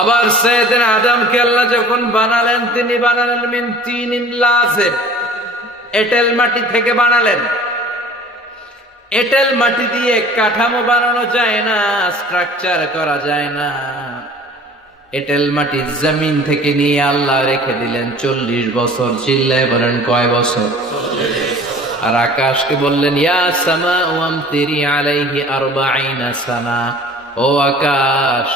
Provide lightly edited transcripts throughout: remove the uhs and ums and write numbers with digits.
আবার সাইয়েদনা আদমকে আল্লাহ যখন বানালেন, তিনি বানালেন মিন তিনিন লাযিব, এঁটেল মাটি থেকে বানালেন। এঁটেল মাটি দিয়ে কাঠামো বানানো যায় না, স্ট্রাকচার করা যায় না। এঁটেল মাটি জমিন থেকে নিয়ে আল্লাহ রেখে দিলেন 40 বছর। চিল্লায় বলেন কয় বছর? আর আকাশকে বললেন ইয়া সামা আমতিরি আলাইহি 40 সানা, ও আকাশ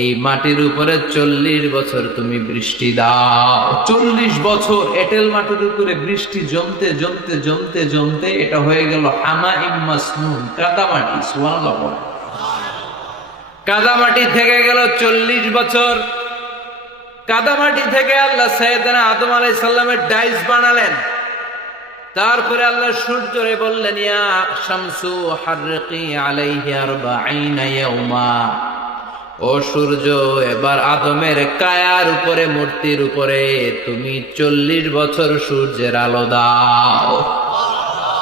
এই মাটির উপরে 40 বছর তুমি বৃষ্টি দাও। 40 বছর এঁটেল মাটির উপরে বৃষ্টি জমতে জমতে জমতে জমতে এটা হয়ে গেল হামাইম মাসনুন, কাদামাটি। সুবহানাল্লাহ। কাদামাটি থেকে গেল 40 বছর। কাদামাটি থেকে আল্লাহ সাইয়েদনা আদম আলাইহিস সালামের ডাইস বানালেন। তারপরে আল্লাহ সূর্যরে বললেন ইয়া শামসু হারকি আলাইহি 40 ইয়াউমা, ও সূর্য এবার আদমের কায়ার উপরে, মূর্তির উপরে তুমি 40 বছর সূর্যের আলো দাও।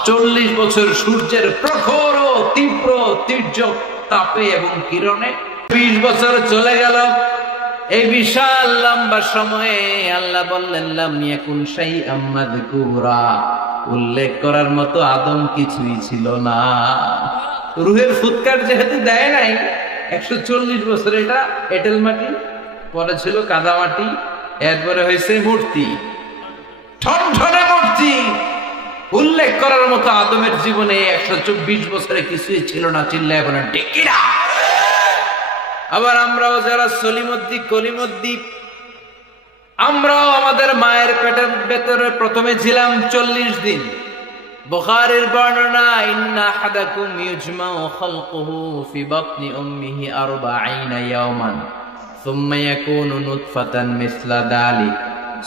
40 বছর সূর্যের প্রখর ও তীব্র তীর্যক তাপে এবং কিরণে 20 বছর চলে গেল। এই বিশাল লম্বা সময়ে আল্লাহ বললেন লাম ইয়াকুন শাইআম মাযকুরা, উল্লেখ করার মতো আদম কিছুই ছিল না। রূহের ফুৎকার যেহেতু দেয় নাই 140 বছর, এটা এঁটেল মাটি, পরে ছিল কাদা মাটি, এরপরে হয়েছে মূর্তি, ঠনঠনে মূর্তি। উল্লেখ করার মতো আদমের জীবনে 124 বছরে কিছুই ছিল না। চিল্লায় বলেন ঠিক কিনা? আবার আমরাও যারা সলিমদ্দি কলিমদ্দি, আমরাও আমাদের মায়ের পেটের ভেতরে প্রথমে ছিলাম 40 দিন। বুখারীর বর্ণনা ইন্না আহাদাকুম ইউজমাউ খালকুহু ফি বাতনি উম্মিহি 40 ইয়াওমান সুম্মা ইয়াকুনু নুতফাতান মিসলা যালিক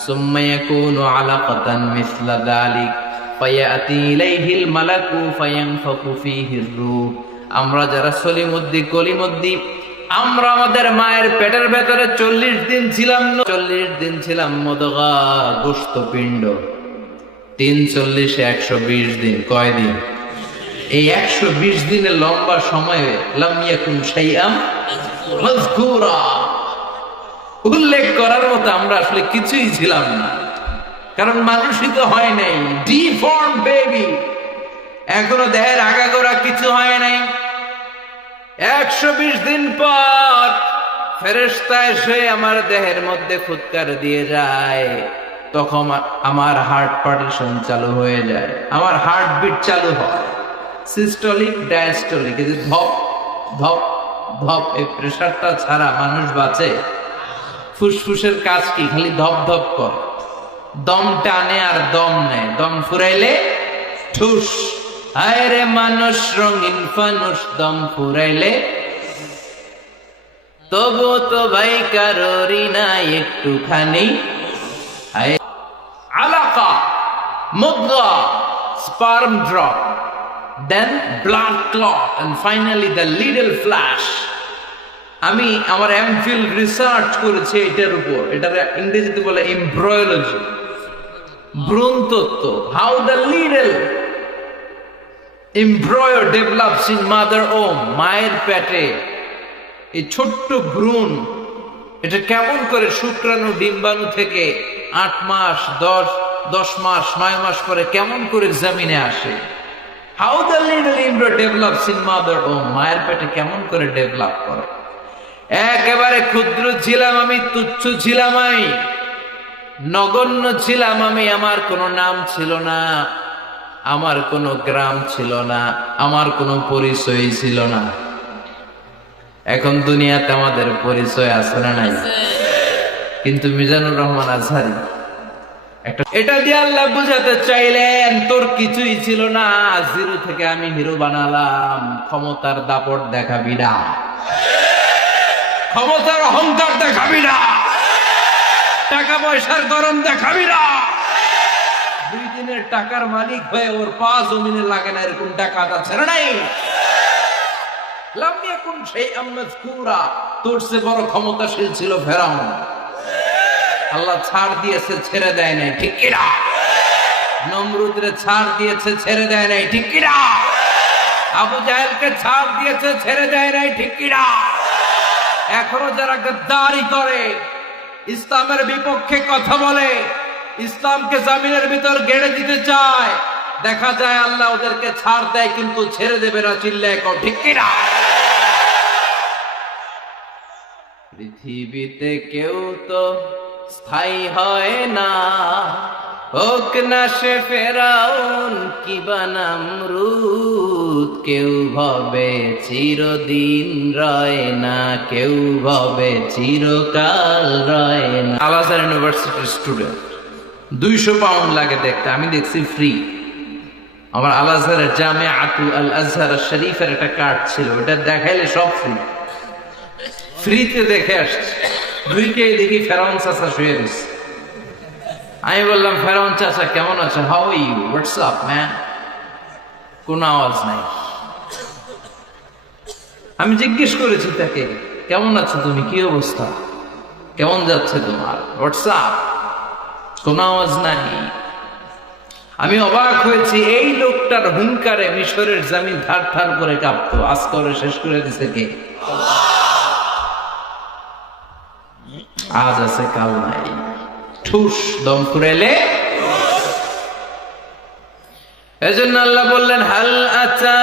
সুম্মা ইয়াকুনু আলাকাতান মিসলা যালিক ফায়াতি ইলাইহিল মালাকু ফায়ানফাখু ফীহির রূহ। আমরা যারা সলিমদ্দি কলিমদ্দি, আমরা আমাদের মায়ের পেটের ভেতরে 40 দিন ছিলাম। 40 দিন ছিলাম মুদগা, গোশত পিণ্ড। 3 40 120 দিন। কয় দিন? এই 120 দিনের লম্বা সময়ে লাম ইয়াকুন শাইআম মাযকুরা, উল্লেখ করার মতো আমরা আসলে কিছুই ছিলাম না, কারণ মানুষই তো হয় নাই। ডিফর্ম বেবি, এখনো দেহের আগাগোড়া কিছু হয় নাই। 120 দিন পর ফেরেশতা এসে আমার দেহের মধ্যে ফুৎকার দিয়ে যায়, তখন আমার হার্ট পার্টিশন চালু হয়ে যায়, আমার হার্টবিট চালু হয়, সিস্টোলিক ডায়াস্টোলিক, এই যে ধপ ধপ ধপ, এই প্রেসারটা ছাড়া মানুষ বাঁচে? ফুসফুসের কাজ কি? খালি ধপ ধপ কর, দম টানে আর দম নেয়, দম ফুরাইলে ঠুস। হায় রে মানুষ রঙিন ফানুষ, দম ফুরাইলে। তবু তো ভাই কারোরই নাই একটুখানি। আলাকা, মুদগা, sperm drop, then blood clot, and finally the little flash. আমি আমার এমফিল রিসার্চ করেছি এটার উপর, এটার ইংরেজিতে বলে এমব্রায়োলজি, ভ্রূণতত্ত্ব। How the little embryo develops in mother womb, মায়ের পেটে এই ছোট্ট ভ্রূণ, এটা কেমন করে শুক্রাণু ডিম্বাণু থেকে 8 মাস 10 মাস 9 মাস পরে কেমন করে জমিনে আসে। How the little embryo develops in mother womb, মায়ের পেটে কেমন করে ডেভেলপ করে। একেবারে ক্ষুদ্র ছিলাম আমি, তুচ্ছ ছিলাম আমি, নগণ্য ছিলাম আমি। আমার কোনো নাম ছিল না, আমার কোনো গ্রাম ছিল না, আমার কোনো পরিচয় ছিল না। এখন দুনিয়াতে আমাদের পরিচয় আছে না নাই? কিন্তু মিজানুর রহমান আজহারি এটা দিয়ে আল্লাহ বুঝাতে চাইলেন তোর কিছুই ছিল না, জিরো থেকে আমি হিরো বানালাম। ক্ষমতার দাপট দেখাবি না, ক্ষমতার অহংকার দেখাবি না, টাকা পয়সার গরম দেখাবি না। 2 দিনের টাকার মালিক হয়ে ওর পা জমিনে লাগে না, এরকম টাকা আছে না নাই? লাম ইয়াকুন শাইআম মাযকুরা, তোর চেয়ে বড় ক্ষমতাশীল ছিল ফেরাউন। আল্লাহ ছাড় দিয়েছে, ছেড়ে দেয় নাই, ঠিক কিনা? নমরুদরে ছাড় দিয়েছে, ছেড়ে দেয় নাই, ঠিক কিনা? আবু জাহেলকে ছাড় দিয়েছে, ছেড়ে দেয় নাই, ঠিক কিনা? এখনো যারা গদ্দারি করে, ইসলামের বিপক্ষে কথা বলে, ইসলামকে জমিনের ভিতর গেড়ে দিতে চায়, দেখা যায় আল্লাহ ওদেরকে ছাড় দেয়, কিন্তু ছেড়ে দেবে না। চিল্লায় কও ঠিক কিনা? পৃথিবীতে কেউ তো স্থায়ী হয় না, হোক না সে ফেরাউন কিবা নমরুদ। কেউ ভাবে চিরদিন রয় না, কেউ ভাবে চিরকাল রয় না। আল আজহার ইউনিভার্সিটির স্টুডেন্ট, 200 পাউন্ড লাগে দেখতে, আমি দেখছি ফ্রি। আমার আল আজহারের জামিআতু আল আজহার শরীফের একটা কার্ড ছিল, ওটা দেখাইলে সব ফ্রি। ফ্রিতে দেখে আসছে। দুইকে দেখি ফেরাউন চাচা শুয়ে দিচ্ছে। আমি বললাম, ফেরাউন চাচা কেমন আছে? How are you, what's up man? কোনো আওয়াজ নাই। আমি জিজ্ঞেস করেছি তাকে, কেমন আছো তুমি, কি অবস্থা, কেমন যাচ্ছে তোমার, হোয়াটস আপ? কোনো আওয়াজ নাই। আমি অবাক হয়েছি, এই লোকটার হুঙ্কারে মিশরের জমিন থার থার করে কাঁপতো। আজ করে শেষ করে দিছে কে? আজ আছে কাল নাই। ঠুস দম ফুরাইলে। এজন্য আল্লাহ বললেন, হাল আতা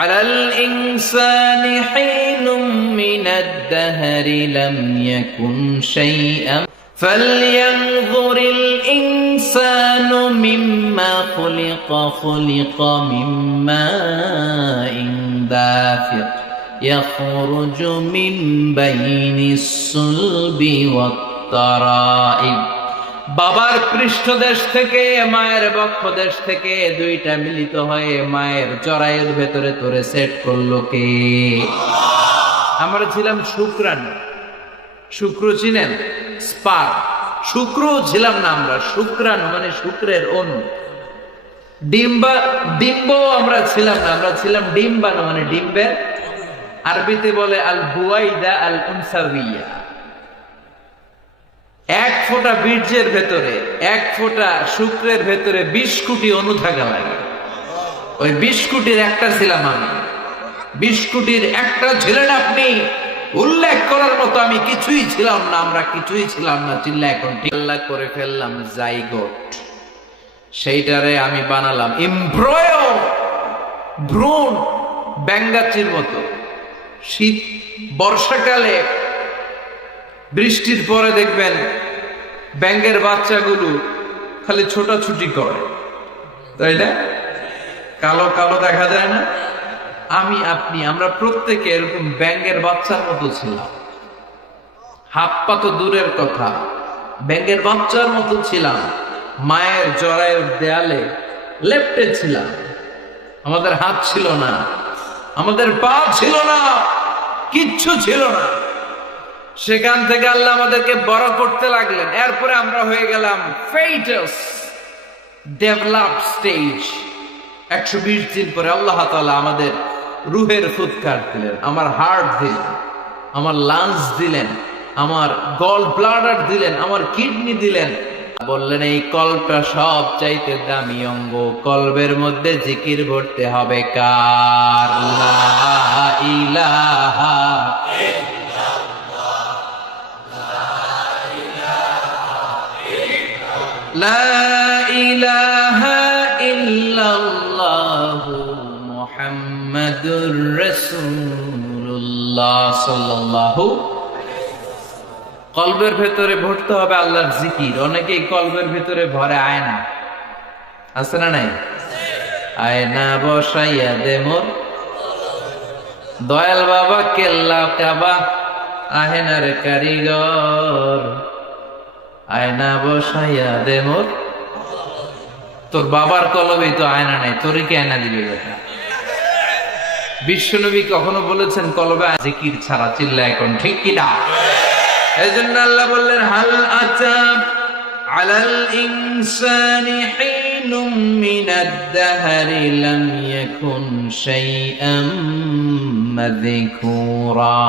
আলাল ইনসানি হিনুম মিনাদ দাহরি লাম ইয়াকুন শাইআন ফালইয়ানযুরিল ইনসানু মিম্মা খুলিকা মিম্মা দাফিক ইয়াখরুজু মিন বাইনিস সুলবি ওয়াত তারাইব। বাবার পৃষ্ঠদেশ থেকে, মায়ের বক্ষদেশ থেকে দুইটা মিলিত হয়ে মায়ের জরায়ুর ভেতরে তোরে সেট করলো কে? আমরা ছিলাম শুক্রাণু। শুক্র চিনেন? স্পার্ম। শুক্র ছিলাম না আমরা, শুক্রাণু মানে শুক্রের অণু। ডিম্ব আমরা ছিলাম না, আমরা ছিলাম ডিম্বাণু মানে ডিম্বের। আরবিতে বলে আল বুয়াইদা আল উনসাবিয়া। এক ফোঁটা বীর্যের ভেতরে, এক ফোঁটা শুক্রের ভেতরে 20 কোটি অণু থাকা লাগে। ওই 20 কোটির একটা ছিলাম আমি। 20 কোটির একটা ছিলেন আপনি। উল্লেখ করার মতো আমি কিছুই ছিলাম না, আমরা কিছুই ছিলাম না। চিল্লা এখন আল্লাহ করে ফেললাম জাইগোট। সেইটারে আমি বানালাম এমব্রয়ো, ভ্রূণ, ব্যাঙ্গাচির মতো। শীত বর্ষাকালে বৃষ্টির পরে দেখবেন ব্যাঙের বাচ্চাগুলো খালি ছোটাছুটি করে, তাই না? কালো কালো দেখা যায় না? আমি আপনি আমরা প্রত্যেকে এরকম ব্যাঙের বাচ্চার মতো ছিলাম। হাত পা তো দূরের কথা, ব্যাঙের বাচ্চার মতো ছিলাম। মায়ের জরায়ুর দেয়ালে লেপ্টে ছিলাম। আমাদের হাত ছিল না, আমাদের পা ছিল না, কিচ্ছু ছিল না। সেখান থেকে আল্লাহ আমাদেরকে বড় করতে লাগলেন। এরপরে আমরা হয়ে গেলাম ফেটাস, ডেভেলপ স্টেজ। 120 দিন পরে আল্লাহ তাআলা আমাদের রুহের ফুৎকার দিলেন, আমার হার্ট দিলেন, আমার লাংস দিলেন, আমার গল ব্লাডার দিলেন, আমার কিডনি দিলেন। বললেন, এই কল্পটা সব চাইতে দামি অঙ্গ, কলবের মধ্যে জিকির ভরতে হবে কার? লা ইলাহা লা ইলাহা ইল্লাল্লাহু মুহাম্মাদুর রাসূলুল্লাহ সাল্লাল্লাহু। কলবের ভেতরে ভরতে হবে আল্লাহর জিকির। অনেকেই কলবের ভেতরে ভরে আয়না, আছে না নাই? আয়না বসাইয়া দে মোর দয়াল বাবা, কেল্লা কাবা আহেনার কারিগর। আয়না বসাইয়া দে মোর, তোর বাবার কলবে তো আয়না নাই, তোরে কি আয়না দিবে বেটা? বিশ্বনবী কখনো বলেছেন কলবে জিকির ছাড়া? চিল্লা এখন ঠিক কিনা? এজন্য আল্লাহ বললেন, হাল আতা আলাল ইনসানি হিনুম মিনাদ দাহরি লাম ইয়াকুন শাইআম মাযকুরা।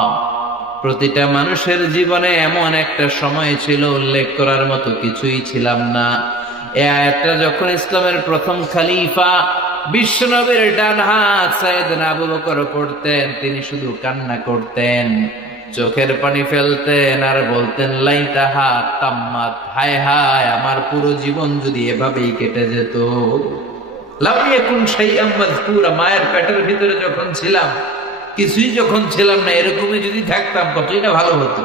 প্রতিটা মানুষের জীবনে এমন একটা সময় ছিল, উল্লেখ করার মতো কিছুই ছিলাম না। এই আয়াতটা যখন ইসলামের প্রথম খলিফা বিশ্বনবীর ডান হাত সাইয়েদনা আবু বকর পড়তেন, তিনি শুধু কান্না করতেন। চোখের পানি ফেলতেন আর বলতেন লাইতাহা তাম্মাত, হায় হায় আমার পুরো জীবন যদি এভাবেই কেটে যেত। লাম ইয়াকুন শাইআম মাযকুরা, মায়ের পেটের ভিতরে যখন ছিলাম, কিছুই যখন ছিলাম না, এরকমই যদি থাকতাম কতই না ভালো হতো।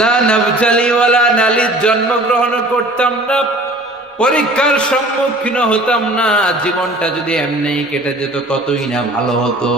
লা নাবতালি ওয়ালা নালিদ, জন্মগ্রহণ করতাম না, পরীক্ষার সম্মুখীন হতাম না, জীবনটা যদি এমনিই কেটে যেত কতই না ভালো হতো।